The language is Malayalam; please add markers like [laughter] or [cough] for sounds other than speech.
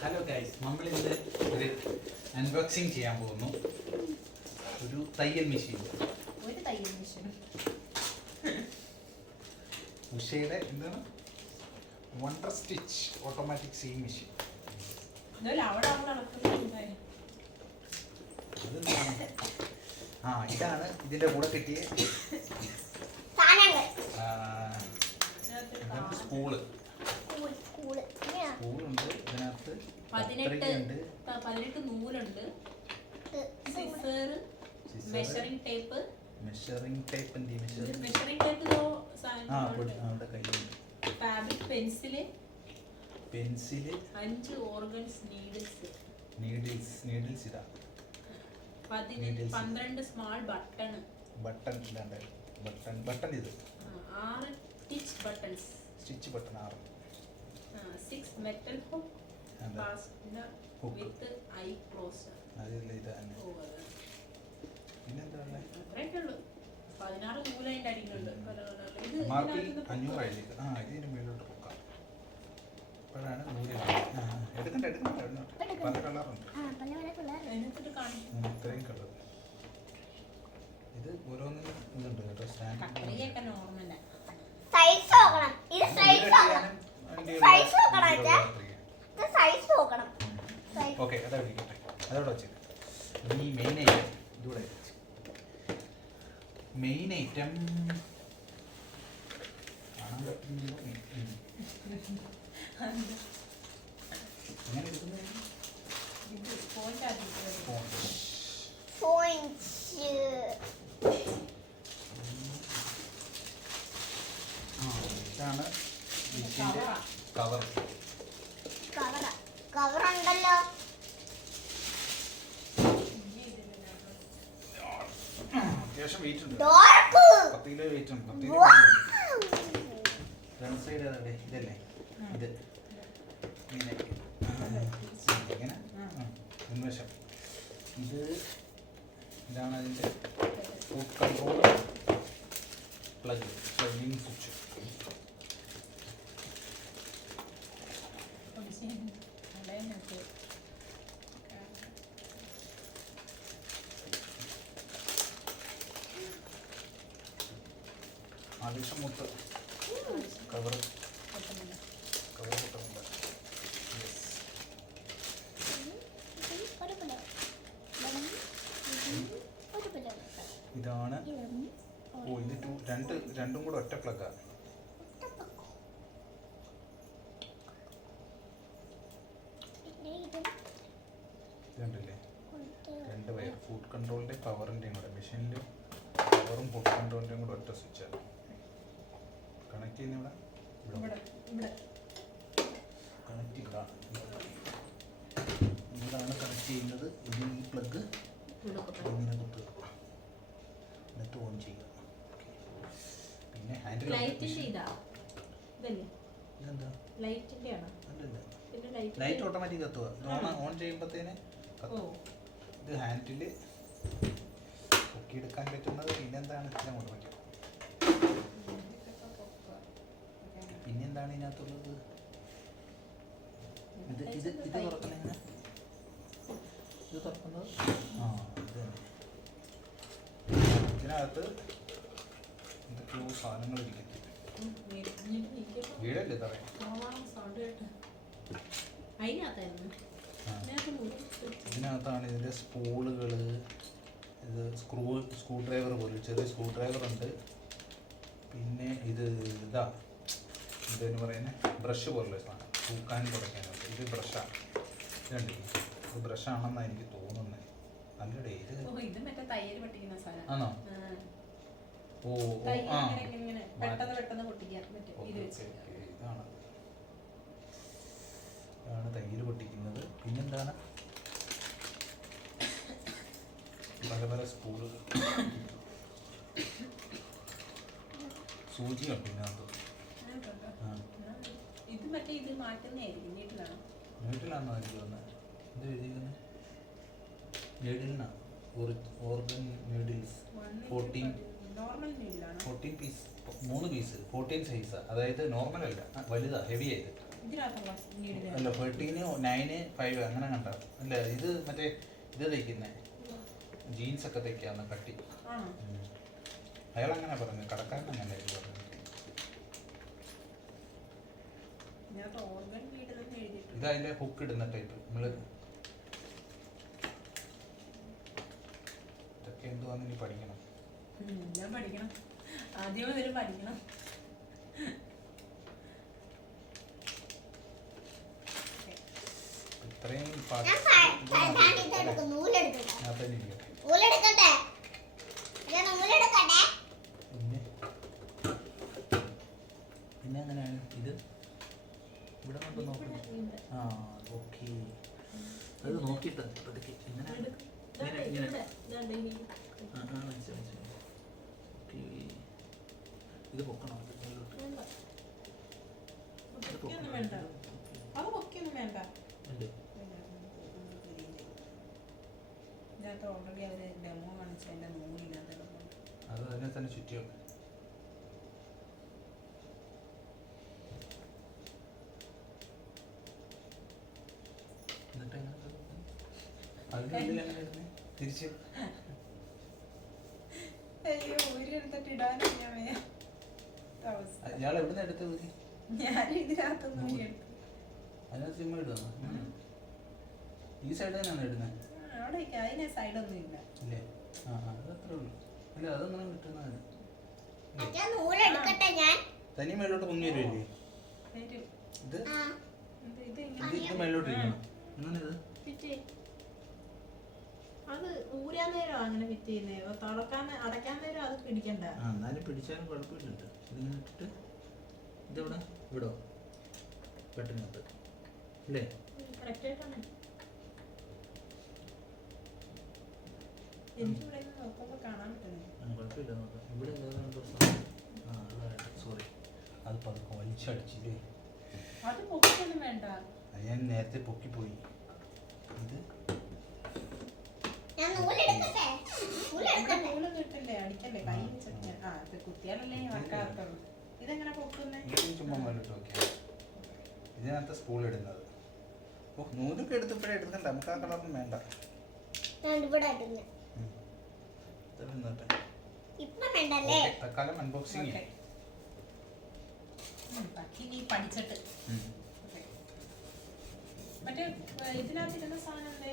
ഹലോ ഗൈസ് നമ്മൾ ഇന്ന് ഒരു അൺബോക്സിങ് ചെയ്യാൻ പോകുന്നു. ഒരു തയ്യൽ മെഷീൻ. ഒരു തയ്യൽ മെഷീൻ. ഉഷയുടെ എന്താണ്? വണ്ടർ സ്റ്റിച്ച് ഓട്ടോമാറ്റിക് സീ മെഷീൻ ആ ഇതാണ് ഇതിന്റെ കൂടെ കിട്ടിയ സാധനങ്ങൾ ആ, എന്താണ് സ്പൂൾ സ്കൂൾ സ്കൂൾ ഇങ്ങനെയാ. സ്പൂളുണ്ട് ഇതിനകത്ത് പതിനെട്ട് പതിനെട്ട് നൂലുണ്ട്. Scissor measuring tape measuring tape എന്ത് മെഷറിംഗ് ടേപ്പ് ആ അവിടെ കയ്യിലുണ്ട്. ഫാബ്രിക് പെൻസിൽ പെൻസിൽ അഞ്ച് ഓർഗൻസ് നീഡിൽസ് നീഡിൽസ് നീഡിൽസ് ഇതാ. പന്ത്രണ്ട് സ്മാൾ ബട്ടൺ ബട്ടൺ ഇല്ലാണ്ട്. ബട്ടൺ ബട്ടൺ ഇത്. ആറ് സ്റ്റിച്ച് ബട്ടൺസ് സ്റ്റിച്ച് ബട്ടൺ ആറ്. സിക്സ് മെറ്റൽ ഹുക്ക് ക്ലോസർ അതില്ല ഇത് തന്നെ പിന്നെന്താ എം ആർ പി ഇതിനകത്ത് അഞ്ഞൂറായിരിക്കും ആ ഇത് ഇതിന് മേലോട്ട് പൊക്കാം. അപ്പോഴാണ് ആ, എടുക്കണ്ട എടുക്കണ്ട എടുക്കണ്ട. പല കളറുണ്ട് ഇത്രയും കളർ ഇത് ഓരോന്നിനും ഇതുണ്ട് കേട്ടോ. സ്റ്റാൻഡ് സൈസ് നോക്കണം. ഇത് സൈസ് നോക്കണം. Size നോക്കണം അച്ഛാ. ഇത് സൈസ് നോക്കണം സൈസ് ഓക്കെ അതവിടെ ഇരിക്കട്ടെ അതവിടെ വെച്ചത് ഈ മെയിൻ ഐറ്റം ഇതുകൂടെ മെയിൻ ഐറ്റം എങ്ങനെ എടുക്കുന്നത് ഇത് സ്പോഞ്ച് ആക്കിയിട്ട് ഫോൺ പോയിന്റ് ആ ഇതാണ് ഇതിന്റെ കവറാ. കവർ കവറ കവർ ഉണ്ടല്ലോ അത്യാവശ്യം വെയിറ്റ് ഉണ്ട്. പത്ത് കിലോ വെയിറ്റ് ഉണ്ട്. പത്ത് കിലോ. ഫ്രണ്ട് സൈഡ് അതല്ലേ ഇതല്ലേ? ഇത്. ഇങ്ങനെ. ഉന്മേഷം ഇത് ഇതാണ് അതിന്റെ food control plug plugging switch ആവശ്യം കവർ കവർ പൊട്ടുന്നുണ്ട് ഇതാണ് ഓ ഇത് ടു രണ്ട് രണ്ടും കൂടെ ഒറ്റ പ്ലഗാണ് ഇതുണ്ടല്ലേ? രണ്ട് വയർ. ഫുഡ് കൺട്രോളിന്റെ പവറിന്റെയും കൂടെ മെഷീനിലും പവറും ഫുഡ് കൺട്രോളിന്റെയും കൂടെ ഒറ്റ സ്വിച്ചാണ് കണക്ട് ചെയ്യുന്ന ഇവിടെ? ഇവിടെ. കണക്ട് ഇവിടാണ് ഇവിടാണ് കണക്ട് ചെയ്യുന്നത്. ഇത് ഈ പ്ലഗ് ഇങ്ങനെ കുത്തുക. എന്നിട്ട് ഓൺ ചെയ്യുക. പിന്നെ ഹാൻഡിൽ ലൈറ്റ് ഓട്ടോമാറ്റിക് കത്തുക. ഇത് ഓൺ ഓൺ ചെയ്യുമ്പോഴത്തേന് ഇത് ഹാൻഡിൽ പൊക്കിയെടുക്കാൻ പറ്റുന്നത് പിന്നെന്താണ്? ഇത്രയും പറ്റും പിന്നെന്താണ് ഇതിനകത്തുള്ളത്? ഇത് ഇത് ഇത് എങ്ങനെ ഇത് തുറക്കുന്നത്? ആ ഇത് തന്നെ. ഇതിനകത്ത് എന്തൊക്കെയോ സാധനങ്ങൾ ഇരിക്കുന്നു വീടല്ലേ തറയും ഇതിനകത്താണ് ഇതിന്റെ സ്പൂളുകൾ ഇത് സ്ക്രൂ സ്ക്രൂ ഡ്രൈവർ പോലും ചെറിയ സ്ക്രൂ ഡ്രൈവർ ഉണ്ട്. പിന്നെ ഇത് ഇതാ. എന്തെന്ന് പറയുന്നത് ബ്രഷ് പോലുള്ള സാധനം. തൂക്കാൻ കുറയ്ക്കാനും ഇത് ബ്രഷാണ് ഇതുണ്ട് ഇത് ബ്രഷാണെന്നാണ് എനിക്ക് തോന്നുന്നത് അല്ലടേ ഇത് ആണോ. ഓ ആ. ഇതാണ്. ഇതാണ് തൈര് പൊട്ടിക്കുന്നത്. പിന്നെന്താണ്? പല പല സ്പൂളുകൾ [coughs] സൂചിയുണ്ട് ഇതിനകത്ത് അതിനകത്തുണ്ടോ? ആ ആ. ഇത് മറ്റേ ഇത് മാറ്റുന്നതായിരിക്കും. വീട്ടിലാണ് വീട്ടിലാണോ എനിക്ക് തോന്നുന്നത്. ഇത് എഴുതിയിരിക്കുന്നത്? നീഡിലിനാണ് ഓർഗൻ നീഡിൽസ് ഫോർട്ടീൻ. നോർമൽ നീഡിലാണ് ഫോർട്ടീൻ പീസ് മൂന്ന് പീസ് ഫോർട്ടീൻ സൈസ് അതായത് നോർമൽ അല്ല. വലുതാ. ഹെവി ആയത്. അല്ല ഫോർട്ടീന് നയന് ഫൈവ് അങ്ങനെ കണ്ട അല്ല ഇത് മറ്റേ ഇത് തയ്ക്കുന്നേ ജീൻസ് ഒക്കെ തയ്ക്കാന്ന് കട്ടി. അയാൾ അങ്ങനെ പറഞ്ഞു. കടക്കാരൻ അങ്ങനെ പറഞ്ഞു ഇതിനകത്ത് ഓർഗൻ നീഡിലെന്ന് എഴുതിയിട്ടുണ്ട് ഇത് അതിന്റെ ഹുക്ക് ഇടുന്ന ടൈപ്പ് നമ്മൾ ഇതൊക്കെ എന്തുവാന്ന് ഇനി പഠിക്കണം. ഞാൻ പഠിക്കണം. ആദ്യം മുതൽ പഠിക്കണം. ഇത്രയും വേണ്ട. ഉണ്ട്. ഇതിനകത്ത് ഓൾറെഡി അവർ ഡെമോ കാണിച്ചതിന്റെ നൂലിനകത്ത് അത് അതിനെ തന്നെ ചുറ്റി തിരിച്ച്. അയ്യോ ഊരി എടുത്തിട്ട് അവസ്ഥ. ഇയാൾ എവിടുന്ന് എടുത്ത് ഊരി? ഞാൻ ഇതിനകത്ത് നൂൽ എടുത്തു. അതിനകത്ത് സിമ്മ ഇടുന്നു ഈ സൈഡ് തന്നെയാണ് ഇടുന്നത്? ആ, അവിടെ ഇരിക്ക്. അതിന് സൈഡൊന്നും ഇല്ല. ഇല്ലേ? ആ ഉള്ളൂ. ഇല്ല അതങ്ങനെ കിട്ടുന്നതാണ് തനി മേലോട്ട് പൊങ്ങി വരുമല്ലേ ഇത്? ഇത് മേലോട്ട് ഇരിക്കണം. ഫിറ്റ് അത് ഊരാൻ നേരം അങ്ങനെ ഫിറ്റ് ചെയ്യുന്നത് തുറക്കാൻ അടയ്ക്കാൻ നേരം അത് പിടിക്കണ്ട? ആ എന്നാലും പിടിച്ചാലും കുഴപ്പമില്ലല്ലോ. ഇതിങ്ങനെ ഇട്ടിട്ട് ഇതെവിടെ? ഇവിടോ? പെട്ടെന്നകത്ത് അല്ലേ കറക്റ്റ് ആയിട്ടാണ് എനിക്ക് ഇവിടെ നോക്കുമ്പോൾ കാണാൻ പറ്റുന്നത് ആ കുഴപ്പമില്ല നോക്കാം. ഇവിടെ എന്തോ ആ സോറി അത് പതുക്കെ വലിച്ചടിച്ചില്ലേ? അത് പൊക്കൊന്നും വേണ്ട. അത് ഞാൻ നേരത്തെ പൊക്കിപ്പോയി. ഇത്? ഞാൻ നൂലെടുക്കട്ടെ? ഇവിടെ നൂലെടുക്കട്ടെ? നൂലൊന്നും ഇട്ടില്ലേ അടിക്കല്ലേ? കൈ വെച്ചിട്ട്. ആ ഇത് കുത്തിയാലല്ലേ വറക്കാത്തുള്ളൂ ഇതെങ്ങനെ പൊക്കുന്നേ? ഇത് ചുമ്മാ മേലോട്ട് നോക്കിയാൽ ഇതിനകത്ത് സ്പൂൾ ഇടുന്നത്. ഓ നൂലൊക്കെ എടുത്തപ്പോഴേ എടുക്കണ്ട. നമുക്ക് ആ കളറൊന്നും വേണ്ട. തൽക്കാലം പഠിച്ചിട്ട്. മറ്റേ ഇതിനകത്തിരുന്ന സാധനം എന്തേ?